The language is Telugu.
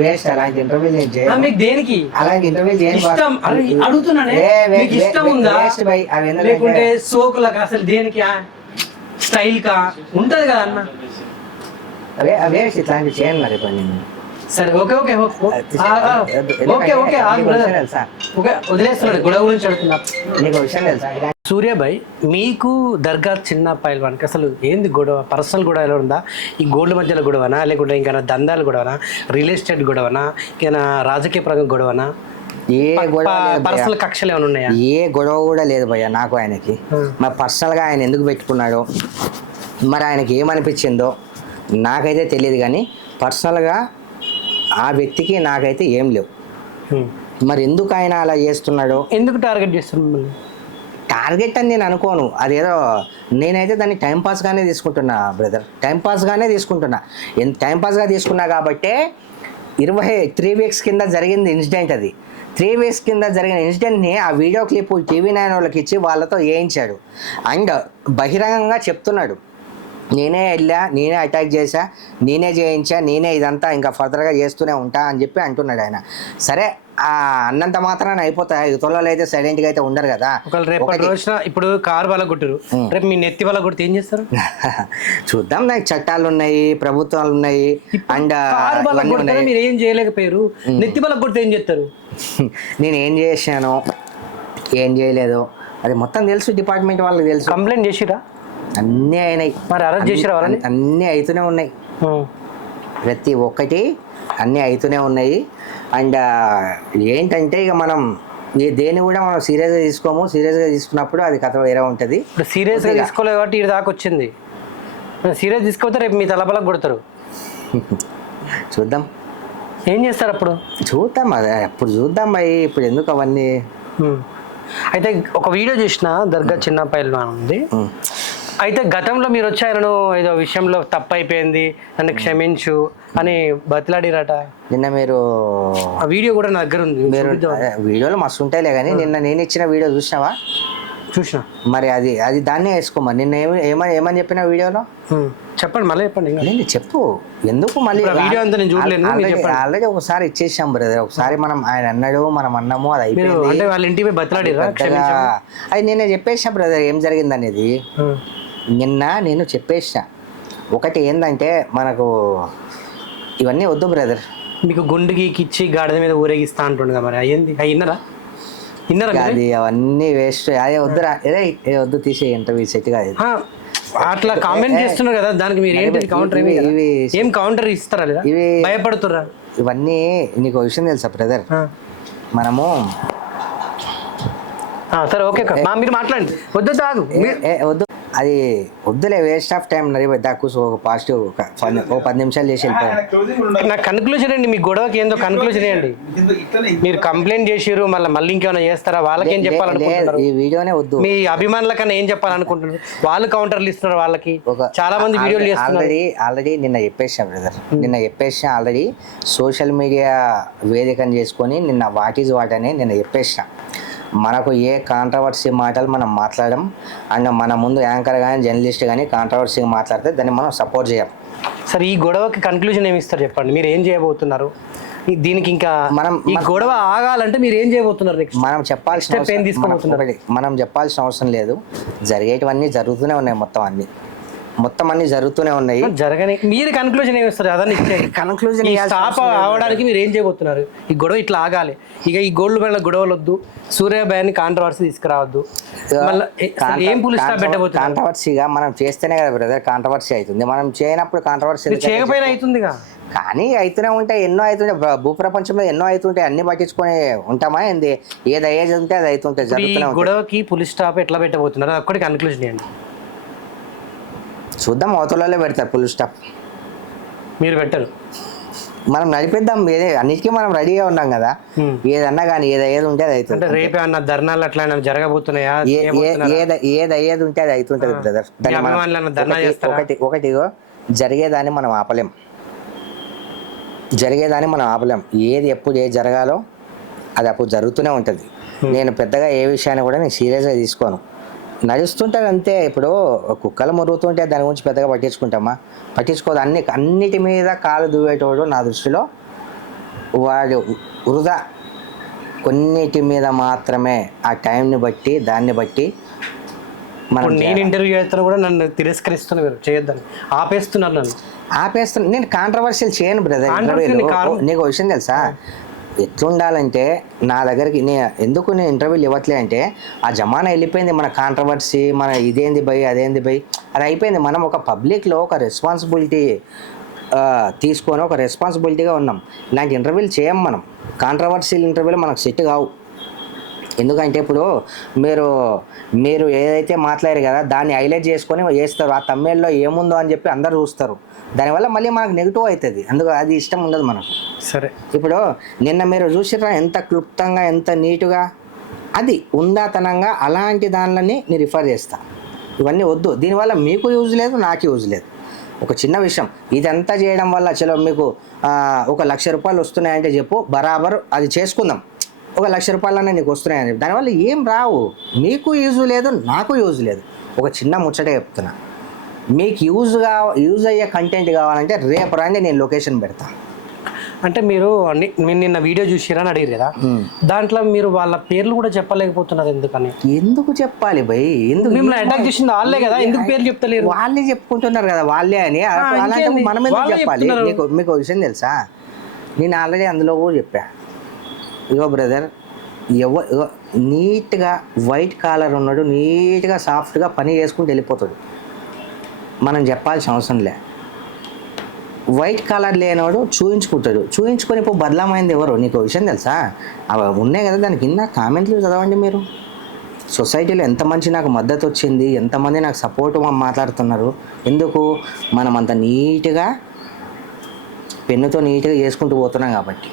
వేస్ట్ అలాంటి ఇంటర్వ్యూ మీకు దేనికి అలాంటి ఇంటర్వ్యూ ఇష్టం అడుగుతున్నానే, మీకు ఇష్టం ఉందా లేకుంటే సోకులకు అసలు దేనికి స్టైల్ కా ఉంటది కదా అన్న. వేస్ట్ ఇట్లాంటివి చేయండి మరి పని. సరే okay okay okay okay okay వదిలేస్తున్నాడు. గొడవ గురించి అడుగుతున్నా. నీకు విషయం తెలుసా? సూర్యాభాయ్, మీకు దర్గా చిన్న పైల్వాన్కి అసలు ఏంది గొడవ? పర్సనల్ గొడవ ఎలా ఉందా? ఈ గోల్డ్ మధ్యలో గొడవనా, లేకుంటే ఇంకా దందాలు గొడవనా, రియల్ ఎస్టేట్ గొడవనా, ఇంకా రాజకీయ పరంగా గొడవనా, ఏ గొడవ పర్సనల్ కక్షలు ఏమైనా ఉన్నాయా? ఏ గొడవ కూడా లేదు భయ్య నాకు ఆయనకి. మరి పర్సనల్గా ఆయన ఎందుకు పెట్టుకున్నాడో, మరి ఆయనకి ఏమనిపించిందో నాకైతే తెలియదు, కానీ పర్సనల్గా ఆ వ్యక్తికి నాకైతే ఏం లేవు. మరి ఎందుకు ఆయన అలా చేస్తున్నాడో, ఎందుకు టార్గెట్ చేస్తున్నాడు? టార్గెట్ అని నేను అనుకోను. అదేదో నేనైతే దాన్ని టైంపాస్గానే తీసుకుంటున్నా బ్రదర్, టైంపాస్గానే తీసుకుంటున్నా. టైంపాస్గా తీసుకున్నా కాబట్టే 3 వీక్స్ కింద జరిగింది ఇన్సిడెంట్. అది 3 వీక్స్ కింద జరిగిన ఇన్సిడెంట్ని ఆ వీడియో క్లిప్ TV9 వాళ్ళకి ఇచ్చి వాళ్ళతో వేయించాడు. అండ్ బహిరంగంగా చెప్తున్నాడు, నేనే వెళ్ళా, నేనే అటాక్ చేశా, నేనే చేయించా, నేనే ఇదంతా ఇంకా ఫర్దర్గా చేస్తూనే ఉంటా అని చెప్పి అంటున్నాడు ఆయన. సరే అన్నంత మాత్రాన అయిపోతాయి. యువతలో అయితే సైలెంట్గా అయితే ఉండరు కదా. ఇప్పుడు కారు వాళ్ళ కొట్టరు, రేపు మీ నెత్తి వాళ్ళ కొడితే ఏం చేస్తారు? చూద్దాం. నాకు చట్టాలు ఉన్నాయి, ప్రభుత్వాలు ఉన్నాయి. అండ్ మీరు ఏం చేయలేకపోయారు, నెత్తి వాళ్ళ కొడితే ఏం చేస్తారు? నేను ఏం చేశాను, ఏం చేయలేదు అది మొత్తం తెలుసు, డిపార్ట్మెంట్ వాళ్ళకి తెలుసు. కంప్లైంట్ చేసిరా? అన్నీ అయినాయి. మరి అరెస్ట్ చేసిరా? అన్నీ అవుతూనే ఉన్నాయి, ప్రతి ఒక్కటి అన్నీ అవుతూనే ఉన్నాయి. అండ్ ఏంటంటే ఇక మనం దేన్ని కూడా మనం సీరియస్గా తీసుకోము. సీరియస్గా తీసుకున్నప్పుడు అది కథ వేరే ఉంటుంది. ఇప్పుడు సీరియస్గా తీసుకోలేదు కాబట్టి ఇది దాకా వచ్చింది. సీరియస్ తీసుకోతే రేపు మీ తలబలకు కొడతారు. చూద్దాం ఏం చేస్తారు అప్పుడు. చూద్దాం, అదే అప్పుడు చూద్దాం భయ్, ఇప్పుడు ఎందుకు అవన్నీ. అయితే ఒక వీడియో చూసిన, దర్గా చిన్న పైల్వాన్ ఉంది. అయితే గతంలో మీరు వచ్చి ఆయనను ఏదో విషయంలో తప్పు అయిపోయింది, నన్ను క్షమించు అని బతిలాడిరట. నిన్న మీరు ఆ వీడియో కూడా నా దగ్గర ఉంది. వీడియోలు మస్తు ఉంటాయిలే, కానీ నిన్న నేను ఇచ్చిన వీడియో చూసినావా? చూసిన. మరి అది దాన్నే వేసుకోమా. నిన్న ఏమని చెప్పిన వీడియోలో చెప్పండి, మళ్ళీ చెప్పండి. చెప్పు ఎందుకు మళ్ళీ వీడియో అంతా నేను చూడలేను. ఆల్రెడీ ఒకసారి ఇచ్చేసాం బ్రదర్. ఒకసారి మనం ఆయన అన్నాడు, మనం అన్నాము, అది అయిపోయింది. వాళ్ళ ఇంటికి బతిలాడిరా? అది నేనే చెప్పేసా బ్రదర్ ఏం జరిగింది అనేది. నిన్న నేను చెప్పేసా. ఒకటి ఏంటంటే మనకు ఇవన్నీ వద్దు బ్రదర్. మీకు గుండుకి ఇచ్చి గాడిద మీద ఊరేగిస్తా అంటుండగా మరి అయ్యింది అయినరా? అది అవన్నీ వేస్ట్. అదే వద్దురా, ఏ వద్దు, తీసే ఇంటర్వ్యూ సెట్ కాదు. అట్లా కామెంట్ చేస్తున్నారు కదా, దానికి మీరు ఏంటి కౌంటర్? ఏం కౌంటర్ ఇస్తారా లేదా? ఇవి భయపడుతురా? ఇవన్నీ నీకు విషయం తెలుసా బ్రదర్, మనము సరే ఓకే మీరు మాట్లాడండి. వద్దు తాగు, వద్దు, అది వద్దులే, వేస్ట్ ఆఫ్ టైం. కూర్చో, ఒక పాజిటివ్ 10 నిమిషాలు చేసి వెళ్ళిపోయాను. నాకు కన్క్లూజన్ అండి, మీ గొడవకి ఏందో కన్క్లూజన్ ఏంటి? మీరు కంప్లైంట్ చేసిర్రు, మళ్ళీ ఇంకేమైనా చేస్తారా? వాళ్ళకి ఏం చెప్పాలనుకుంటున్నారు? ఈ వీడియోనే వద్దు. మీ అభిమానుల కన్నా ఏం చెప్పాలనుకుంటున్నారు? వాళ్ళు కౌంటర్లు ఇస్తున్నారు, వాళ్ళకి చాలా మంది వీడియోలు చేస్తున్నారు. ఆల్రెడీ నిన్న చెప్పేసా బ్రదర్, నిన్న చెప్పేసా. ఆల్రెడీ సోషల్ మీడియా వేదికను చేసుకొని నిన్న వాట్ ఈజ్ వాట్ అని నిన్న చెప్పేసా. మనకు ఏ కాంట్రవర్సీ మాటలు మనం మాట్లాడడం. అండ్ మన ముందు యాంకర్ కానీ జర్నలిస్ట్ కానీ కాంట్రవర్సీగా మాట్లాడితే దాన్ని మనం సపోర్ట్ చేయం. సరే, ఈ గొడవకి కన్క్లూజన్ ఏమి ఇస్తారు చెప్పండి? మీరు ఏం చేయబోతున్నారు దీనికి? ఇంకా ఈ గొడవ ఆగాలంటే మీరు ఏం చేయబోతున్నారు? మనం చెప్పాల్సిన మనం చెప్పాల్సిన అవసరం లేదు. జరిగేటివన్నీ జరుగుతూనే ఉన్నాయి, మొత్తం అన్ని జరుగుతూనే ఉన్నాయి. జరగని మీరు కన్క్లూజన్ ఏమి ఇస్తారు? అదని కన్క్లూజన్ స్టాప్ అవడానికి మీరు ఏం చేయబోతున్నారు? ఈ గొడవ ఇట్లా ఆగాలి, ఇక ఈ గోల్డ్ మెడల్ గొడవలు వద్దు, సూర్యాభాయ్ని కాంట్రవర్సీ తీసుకురావద్దు, ఏం పులి స్టాప్ పెట్టబోతుంది? కాంట్రవర్సీగా మనం చేస్తేనే కదా బ్రదర్ కాంట్రవర్సీ అవుతుంది. మనం చేయనప్పుడు కాంట్రవర్సీ చేయకపోయినా అవుతుందిగా. కానీ అవుతూనే ఉంటాయి, ఎన్నో అవుతుంటాయి. భూప్రపంచంలో ఎన్నో అవుతుంటాయి, అన్ని పట్టించుకొని ఉంటామా ఏంది? ఏది అయ్యేది ఉంటే అది అవుతుంటాయి, జరుగుతూనే ఉంటాయి. గొడవకి పులి స్టాప్ ఎట్లా పెట్టబోతున్నారు? అక్కడికి కన్క్లూజన్ ఏంటి? చూద్దాం, అవతలలో పెడతారు ఫుల్ స్టాప్. మీరు పెట్టరు, మనం నడిపిద్దాం. అన్నిటికీ మనం రెడీగా ఉన్నాం కదా. ఏదన్నా కానీ ఏది ఉంటే అది అవుతుంది. రేపే అన్న ధర్నాలు అట్లా జరగబోతున్నాయా? ఏది అయ్యేది ఉంటే అది అవుతుంటది బ్రదర్. ఒకటి జరిగేదాన్ని మనం ఆపలేం. ఏది ఎప్పుడు ఏది జరగాలో అది అప్పుడు జరుగుతూనే ఉంటుంది. నేను పెద్దగా ఏ విషయాన్ని కూడా నేను సీరియస్గా తీసుకోను, నడుస్తుంటుంది అంతే. ఇప్పుడు కుక్కలు మురుగుతుంటే దాని గురించి పెద్దగా పట్టించుకుంటామా? పట్టించుకోదు. అన్నిటి మీద కాలు దువ్వేటోడు నా దృష్టిలో వాడు వృధా కొన్నిటి మీద మాత్రమే ఆ టైంని బట్టి దాన్ని బట్టి మనం ఇప్పుడు నేను ఇంటర్వ్యూ చేస్తాను కూడా నన్ను తిరస్కరిస్తున్నారు, మీరు చేయొద్దని ఆపేస్తున్నారు నన్ను. ఆపేస్తాను. నేను కాంట్రవర్షియల్ చేయను బ్రదర్. నీకు ఒక విషయం తెలుసా, ఎట్లుండాలంటే నా దగ్గరికి ఎందుకు నేను ఇంటర్వ్యూలు ఇవ్వట్లే అంటే ఆ జమానా వెళ్ళిపోయింది. మన కాంట్రవర్సీ, మన ఇదేంది భయ్ అదేంది భయ్ అది అయిపోయింది. మనం ఒక పబ్లిక్లో ఒక రెస్పాన్సిబిలిటీ తీసుకొని ఒక రెస్పాన్సిబిలిటీగా ఉన్నాం. ఇలాంటి ఇంటర్వ్యూలు చేయం మనం. కాంట్రవర్షియల్ ఇంటర్వ్యూలు మనకు సెట్ కావు. ఎందుకంటే ఇప్పుడు మీరు ఏదైతే మాట్లాడారు కదా దాన్ని హైలైట్ చేసుకొని చేస్తారు. ఆ తమిళ్లో ఏముందో అని చెప్పి అందరు చూస్తారు. దానివల్ల మళ్ళీ మనకు నెగిటివ్ అవుతుంది. అందుకు అది ఇష్టం ఉండదు మనకు. సరే, ఇప్పుడు నిన్న మీరు చూసిరా ఎంత క్లుప్తంగా ఎంత నీటుగా, అది ఉందాతనంగా అలాంటి దానిని నేను రిఫర్ చేస్తా. ఇవన్నీ వద్దు. దీనివల్ల మీకు యూజ్ లేదు, నాకు యూజ్ లేదు. ఒక చిన్న విషయం ఇదంతా చేయడం వల్ల చలో మీకు 1,00,000 రూపాయలు వస్తున్నాయంటే చెప్పు, బరాబర్ అది చేసుకుందాం. 1,00,000 రూపాయలనే నీకు వస్తున్నాయని చెప్పి దానివల్ల ఏం రావు. మీకు యూజ్ లేదు, నాకు యూజ్ లేదు. ఒక చిన్న ముచ్చటే చెప్తున్నా. మీకు యూజ్ అయ్యే కంటెంట్ కావాలంటే రేపు రండి, నేను లొకేషన్ పెడతా. అంటే మీరు నిన్న వీడియో చూసిరని అడిగారు కదా, దాంట్లో మీరు వాళ్ళ పేర్లు కూడా చెప్పలేకపోతున్నారు ఎందుకని? ఎందుకు చెప్పాలి భయ్? ఎందుకు మిమ్మల్ని అటాక్ చేసింది వాళ్ళే కదా, ఎందుకు పేర్లు చెప్తలేరు? వాళ్ళే చెప్పుకుంటున్నారు కదా వాళ్ళే అని. అలాంటి మనం ఎందుకు చెప్పాలి? మీకు విషయం తెలుసా, నేను ఆల్రెడీ అందులో కూడా చెప్పా. ఇగో బ్రదర్, నీట్గా వైట్ కాలర్ ఉన్నాడు, నీట్గా సాఫ్ట్గా పని చేసుకుంటూ వెళ్ళిపోతాడు. మనం చెప్పాల్సిన అవసరం లే. వైట్ కాలర్ లేనివాడు చూయించుకుంటాడు. చూయించుకొని ఇప్పుడు బదలామైంది ఎవరు? నీకు విషయం తెలుసా, అవి ఉన్నాయి కదా దాని కింద కామెంట్లు చదవండి మీరు. సొసైటీలో ఎంతమంది నాకు మద్దతు వచ్చింది, ఎంతమంది నాకు సపోర్ట్ మాట్లాడుతున్నారు. ఎందుకు? మనం అంత నీట్గా పెన్నుతో నీట్గా చేసుకుంటూ పోతున్నాం కాబట్టి.